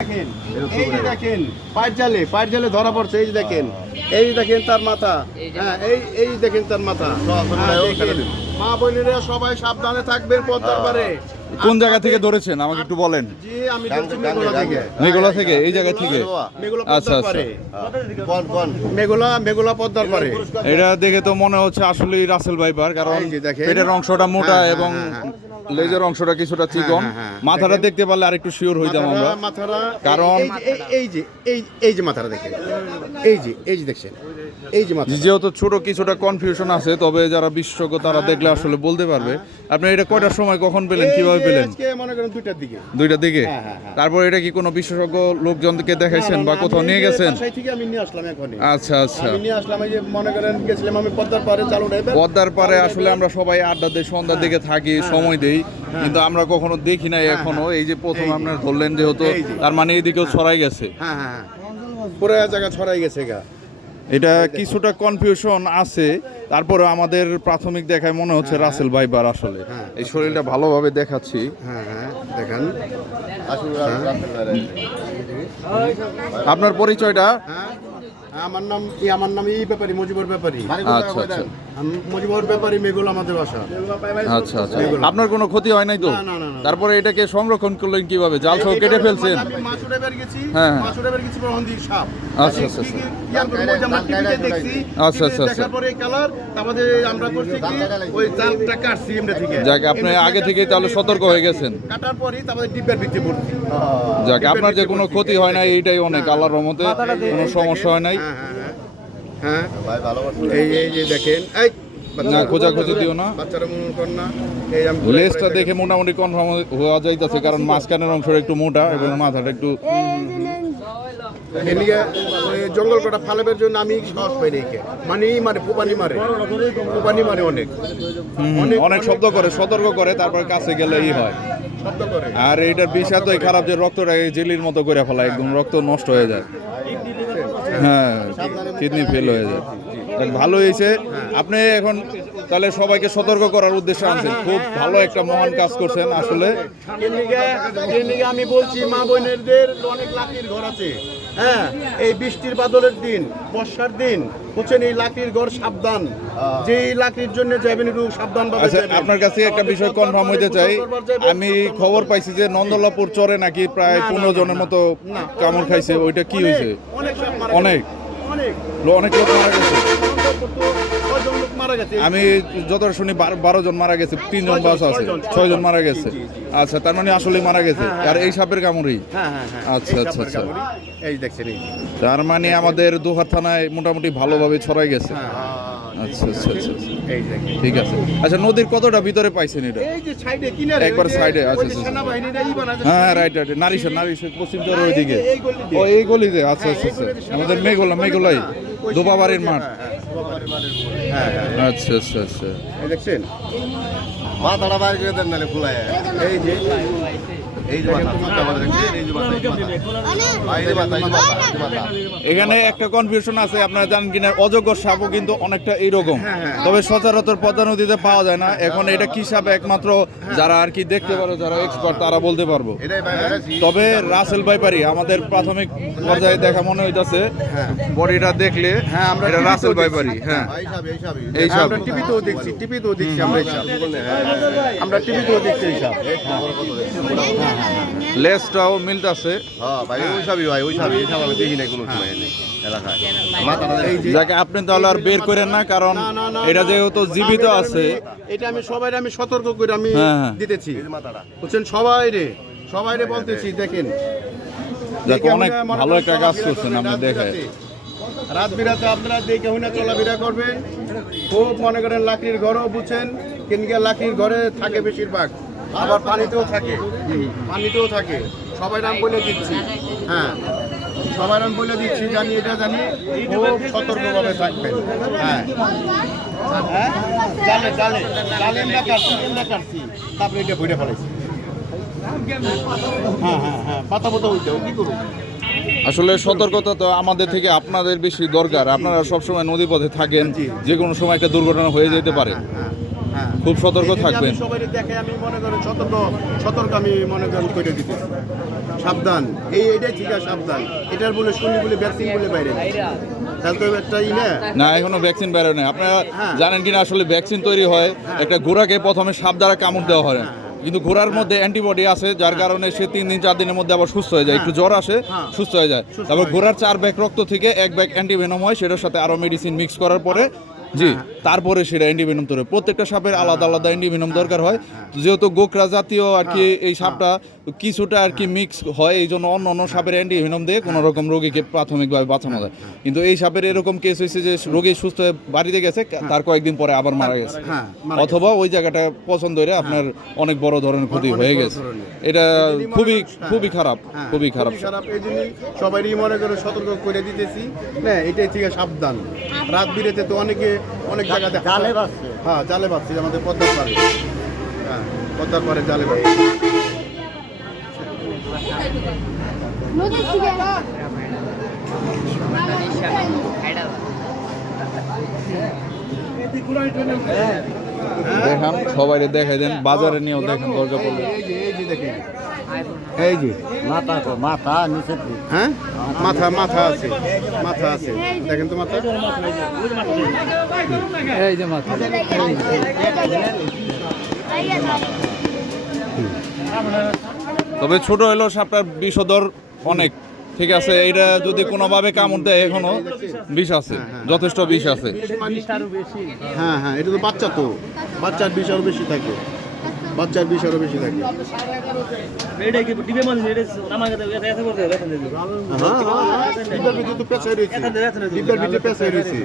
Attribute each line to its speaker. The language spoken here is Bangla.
Speaker 1: দেখেন এই যে দেখেন পায়ের জালে পায়ের জালে ধরা পড়ছে এই যে দেখেন। এই যে দেখেন তার মাথা। হ্যাঁ এই এই দেখেন তার মাথা। হ্যাঁ। মা বোনেরা সবাই সাবধানে থাকবেন পদ্মার পারে
Speaker 2: কোন জায়গা থেকে ধরেছেন? আমাকে একটু বলেন।
Speaker 1: জি আমি বলছি মেঘলা থেকে।
Speaker 2: মেঘলা থেকে এই জায়গা থেকে? আচ্ছা আচ্ছা
Speaker 1: পারে।
Speaker 3: কোন কোন
Speaker 1: মেঘলা মেঘলা পদ্মার পারে।
Speaker 2: এটা দেখে তো মনে হচ্ছে আসলেই রাসেল ভাইপার কারণ। পেটের অংশটা মোটা
Speaker 1: হ্যাঁ, হ্যাঁ,
Speaker 2: এবং
Speaker 1: হ্যাঁ,
Speaker 2: লেজের অংশটা কিছুটা চিকন।
Speaker 1: হ্যাঁ, হ্যাঁ।
Speaker 2: মাথাটা দেখতে পারলে আরেকটু শিওর হইতাম আমরা।
Speaker 1: মাথারা
Speaker 2: কারণ-
Speaker 1: এই যে- এই- এই যে এই এই যে মাথাটা দেখেন। এই যে এই যে দেখছেন। এই যে মাথা
Speaker 2: যেহেতু ছোট কিছুটা কনফিউশন আছে তবে যারা বিশেষজ্ঞ তারা দেখলে আসলে বলতে পারবে। আপনি এটা কয়টার সময় কখন পেলেন কীভাবে পেলেন?
Speaker 1: আজকে মনে করেন দুইটার দিকে।
Speaker 2: দুইটার দিকে?
Speaker 1: হ্যাঁ, হ্যাঁ, হ্যাঁ।
Speaker 2: তারপর এটা কি কোনো বিশেষজ্ঞ লোকজনকে দেখাইছেন বা কোথাও নিয়ে গেছেন?
Speaker 1: আমি নিয়ে আসলাম এখনই।
Speaker 2: আচ্ছা আচ্ছা।
Speaker 1: আমি নিয়ে আসলাম এই যে মনে করেন গেছিলাম আমি পদ্মার পারে চালু
Speaker 2: পদ্মার পারে আসলে আমরা সবাই আড্ডা দিই সন্ধ্যার দিকে থাকি সময় দেই। কিন্তু আমরা কখনো দেখি নাই এখনও। এই যে প্রথম। আপনার ধরলেন যেহেতু তার মানে এইদিকেও ছড়াই গেছে।
Speaker 1: হ্যাঁ হ্যাঁ। পুরো জায়গা ছড়াই গেছে গা।
Speaker 2: এটা কিছুটা কনফিউশন আছে। তারপরে আমাদের প্রাথমিক দেখায় মনে হচ্ছে রাসেল ভাইবার আসলে।
Speaker 1: হ্যাঁ।
Speaker 2: এই শরীরটা ভালোভাবে দেখাচ্ছি।
Speaker 1: হ্যাঁ হ্যাঁ দেখেন।
Speaker 2: আপনার পরিচয়টা?
Speaker 1: হ্যাঁ আমার নাম আমার নাম এই ব্যাপারী মজিবর ব্যাপারী।
Speaker 2: আচ্ছা আচ্ছা।
Speaker 1: মজিবর ব্যাপারী মেগুল আমাদের বাসা।
Speaker 2: আচ্ছা আচ্ছা। আপনার কোনো ক্ষতি হয় নাই তো?
Speaker 1: না, না, না, না।
Speaker 2: তারপরে এটাকে সংরক্ষণ করলেন কীভাবে? জাল সহ কেটে ফেলছেন? হ্যাঁ, হ্যাঁ। আচ্ছা, আচ্ছা, আচ্ছা। আচ্ছা, আচ্ছা, আচ্ছা। যাক আপনি আগে
Speaker 1: থেকে
Speaker 2: তাহলে সতর্ক হয়ে গেছেন।
Speaker 1: কাটার পরেই তারপরে ডিপের ভিতরে পড়ছি।
Speaker 2: যাক আপনার যে কোনো ক্ষতি হয় নাই এইটাই অনেক আল্লাহর রহমতে কোনো সমস্যা হয় নাই।
Speaker 1: হ্যাঁ? হ্যাঁ
Speaker 3: ভাই ভালোবাসা।
Speaker 1: এই এই যে দেখেন এই
Speaker 2: না, খোঁজাখুঁজি দিও না।
Speaker 1: বাচ্চারা মনে কর না এই আমি
Speaker 2: লেজটা দেখে মোটামুটি কনফার্ম হওয়া যাইতেছে কারণ মাঝখানের অংশটা একটু মোটা এবং মাথাটা একটু
Speaker 1: এদিকে ওই জঙ্গল কাটা ফালাবের জন্য আমি সাহস পাই রেখে মানে ই মারে পুপানি মারে। পুপানি মারে অনেক।
Speaker 2: অনেক শব্দ করে সতর্ক করে তারপর কাছে গেলেই হয়। আর এইটার বিষ এতই খারাপ যে রক্তটাকে জেলির মতো করে ফেলায় একদম রক্ত নষ্ট হয়ে যায়। হ্যাঁ কিডনি ফেল হয়ে যায়। ভালো হয়েছে। আপনি এখন তাহলে সবাইকে সতর্ক করার উদ্দেশ্যে আনছেন। খুব ভালো একটা মহান কাজ করছেন আসলে।
Speaker 1: আমি বলছি মা বোনেরদের অনেক লাকির ঘর আছে। হ্যাঁ এই বৃষ্টির বাদলের দিন বর্ষার দিন হচ্ছেন এই লাকড়ির গড় সাবধান। যে এই লাঠির জন্য যাবেন একটু সাবধান
Speaker 2: আচ্ছা আপনার কাছে একটা বিষয় কনফার্ম হইতে চাই। আমি খবর পাইছি যে নন্দলাপুর চরে নাকি প্রায় পনেরো জনের মতো কামড় খাইছে ওইটা কি হয়েছে
Speaker 1: অনেক
Speaker 2: অনেক?
Speaker 1: অনেক।
Speaker 2: অনেক লোক মারা গেছে। আমি যত শুনি বারো- জন মারা গেছে তিনজন বাস আছে
Speaker 1: ছয়জন,
Speaker 2: ছয় জন মারা গেছে। আচ্ছা তার মানে আসলে মারা গেছে। আর এই সাপের কামড়েই
Speaker 1: হ্যাঁ হ্যাঁ হ্যাঁ।
Speaker 2: আচ্ছা, আচ্ছা, আচ্ছা।
Speaker 1: এই দেখছেন
Speaker 2: তার মানে আমাদের দুহার থানায় মোটামুটি ভালোভাবে ছড়াই গেছে।
Speaker 1: হ্যাঁ,
Speaker 2: আচ্ছা আচ্ছা আচ্ছা আচ্ছা।
Speaker 1: এই
Speaker 2: ঠিক আছে। আচ্ছা নদীর কতটা ভিতরে পাইছেন এটা?
Speaker 1: এই
Speaker 2: একবার সাইডে, আচ্ছা। হ্যাঁ রাইট রাইট পশ্চিম চরের
Speaker 1: হ্যাঁ, এই
Speaker 2: ওইদিকে।
Speaker 1: যে
Speaker 2: ও এই গলিতে। আচ্ছা আচ্ছা আচ্ছা। আমাদের মেঘলা মেঘলাই। দোবাবাড়ির মাঠ।
Speaker 1: হ্যাঁ, হ্যাঁ,
Speaker 2: আচ্ছা আচ্ছা আচ্ছা।
Speaker 1: দেখছেন?
Speaker 3: মাথাটা বাইর দেন নালে ফুলায়
Speaker 1: এই যে
Speaker 2: এখানে একটা কনফিউশন আছে আপনারা জানেন কিনা অজগর সাপও কিন্তু অনেকটা এইরকম।
Speaker 1: হ্যাঁ,
Speaker 2: তবে সচরাচর পদ্মা নদীতে পাওয়া যায় না। এখন এটা কি সাপ একমাত্র যারা আর কি দেখতে পারো যারা এক্সপার্ট তারা বলতে পারব। তবে রাসেল বাইপারি আমাদের প্রাথমিক পর্যায়ে দেখা মনে হইতাছে বডিটা দেখলে
Speaker 1: হ্যাঁ, আমরা
Speaker 2: এটা রাসেল। বাইপারি হ্যাঁ।
Speaker 3: এই
Speaker 1: হ্যাঁ,
Speaker 2: সাপ।
Speaker 1: আমরা টিভিতেও দেখছি টিভিতেও দেখছি আমরা এই সাপ। আমরা টিভিতেও দেখছি এই সাপ।
Speaker 2: মিলতাছে
Speaker 3: হ্যাঁ ভাই ওই সবই ভাই ওই সবই এই সব আমি দেখি নাই কোনো সময় নেই এলাকায়। মাথাটা
Speaker 1: এই যে
Speaker 2: যাকে আপনি তাহলে আর বের করেন না কারণ এটা যেহেতু জীবিত আছে।
Speaker 1: এটা আমি সবাই আমি সতর্ক করে আমি
Speaker 2: হ্যাঁ, হ্যাঁ।
Speaker 1: দিতেছি। বুঝছেন? সবাই রে সবাই রে বলতেছি দেখেন। দেখে
Speaker 2: অনেক ভালো একটা কাজ করছেন আপনি
Speaker 1: রাত বিরাতে। রাত বিরাতে আপনারা দেখে হুনে চলাফেরা করবেন। খুব মনে করেন লাকড়ির ঘরও বুঝছেন কিনকে লাকড়ির ঘরে থাকে বেশিরভাগ। আবার পানিতেও থাকে। পানিতেও থাকে। সবাই নাম বলে দিচ্ছি। হ্যাঁ। সবাই নাম বলে দিচ্ছি জানি এটা জানি। খুব সতর্কভাবে থাকবেন। হ্যাঁ। হ্যাঁ? চালে চালে চালে আমরা কাটছি আমরা কাটছি। তারপরে এটা ভুড়ে ফেলাইছি। হ্যাঁ হ্যাঁ হ্যাঁ। পাতা পাতা উঠতে কি করুন
Speaker 2: আসলে সতর্কতা তো আমাদের থেকে আপনাদের বেশি দরকার। আপনারা সবসময় নদী পথে থাকেন। যে কোনো সময় একটা দুর্ঘটনা হয়ে যেতে পারে।
Speaker 1: হ্যাঁ।
Speaker 2: খুব সতর্ক থাকবেন।
Speaker 1: সবাই দেখে আমি মনে করি সতর্ক সতর্ক আমি মনে করি করে দিতে। সাবধান। এই এটাই ঠিক আছে সাবধান। এটার বলে শুনি বলে ভ্যাকসিন বলে বাইরে তাহলে তো একটা ই না?
Speaker 2: না এখনও ভ্যাকসিন বেরোয় আপনারা
Speaker 1: হ্যাঁ।
Speaker 2: জানেন কিনা আসলে ভ্যাকসিন তৈরি হয় একটা ঘোড়াকে প্রথমে সাপ দ্বারা কামড় দেওয়া হয়। কিন্তু ঘোড়ার মধ্যে অ্যান্টিবডি আছে যার কারণে সে তিন দিন চার দিনের মধ্যে আবার সুস্থ হয়ে যায়। একটু জ্বর আসে
Speaker 1: হ্যাঁ।
Speaker 2: সুস্থ হয়ে যায়। তারপর ঘোড়ার চার ব্যাগ রক্ত থেকে এক ব্যাগ অ্যান্টিভেনম হয় সেটার সাথে আরও মেডিসিন মিক্স করার পরে জি। তারপরে সেটা অ্যান্টিভেনম তৈরি। হয়। প্রত্যেকটা সাপের আলাদা আলাদা অ্যান্টিভেনম দরকার হয়। যেহেতু গোকরা জাতীয় আর কি এই সাপটা কিছুটা আর কি মিক্স হয় এই জন্য অন্য অন্য সাপের অ্যান্টিভেনম দিয়ে কোনো রকম রোগীকে প্রাথমিকভাবে বাঁচানো যায়। কিন্তু এই সাপের এরকম কেস হয়েছে যে রোগী সুস্থ হয়ে বাড়িতে গেছে তার কয়েকদিন পরে আবার মারা গেছে।
Speaker 1: হ্যাঁ,
Speaker 2: অথবা ওই জায়গাটা পছন্দ হয়ে। আপনার অনেক বড় ধরনের ক্ষতি হয়ে গেছে। এটা খুবই
Speaker 1: হ্যাঁ,
Speaker 2: খুবই খারাপ
Speaker 1: হ্যাঁ,
Speaker 2: খুবই খারাপ।
Speaker 1: খারাপ। এই জন্যই সবারই মনে করে সতর্ক করে দিতেছি। হ্যাঁ এটাই ঠিক আছে সাবধান। রাত বিরেতে তো অনেকে অনেক জায়গাতে জালে বাঁচছে। হ্যাঁ জালে বাঁচছে আমাদের পদ্মার পারে হ্যাঁ পদ্মার পারে জালে বাঁচছে।
Speaker 2: দেখান সবাই দেখাই দেন বাজারে নিয়েও দেখেন দরকার পড়লে।
Speaker 1: এই যে
Speaker 4: মাথা মাথা নিচে
Speaker 1: হ্যাঁ? মাথা মাথা আছে মাথা আছে। দেখেন তো মাথা।
Speaker 4: এই যে মাথা।
Speaker 2: তবে ছোট হলো সাপটার বিষধর অনেক। ঠিক আছে এটা যদি কোনোভাবে কামড় দেয় এখনও বিষ আছে যথেষ্ট বিষ আছে।
Speaker 1: হ্যাঁ হ্যাঁ এটা তো বাচ্চা তো। বাচ্চার বিষ আরও বেশি থাকে। বাচ্চার বিষ আরও বেশি থাকে।
Speaker 5: মানে হবে
Speaker 1: হ্যাঁ হ্যাঁ ডিব্বার ভিতরে তো পেঁচাই রয়েছে। ডিব্বার ভিতরে পেঁচাই রয়েছে।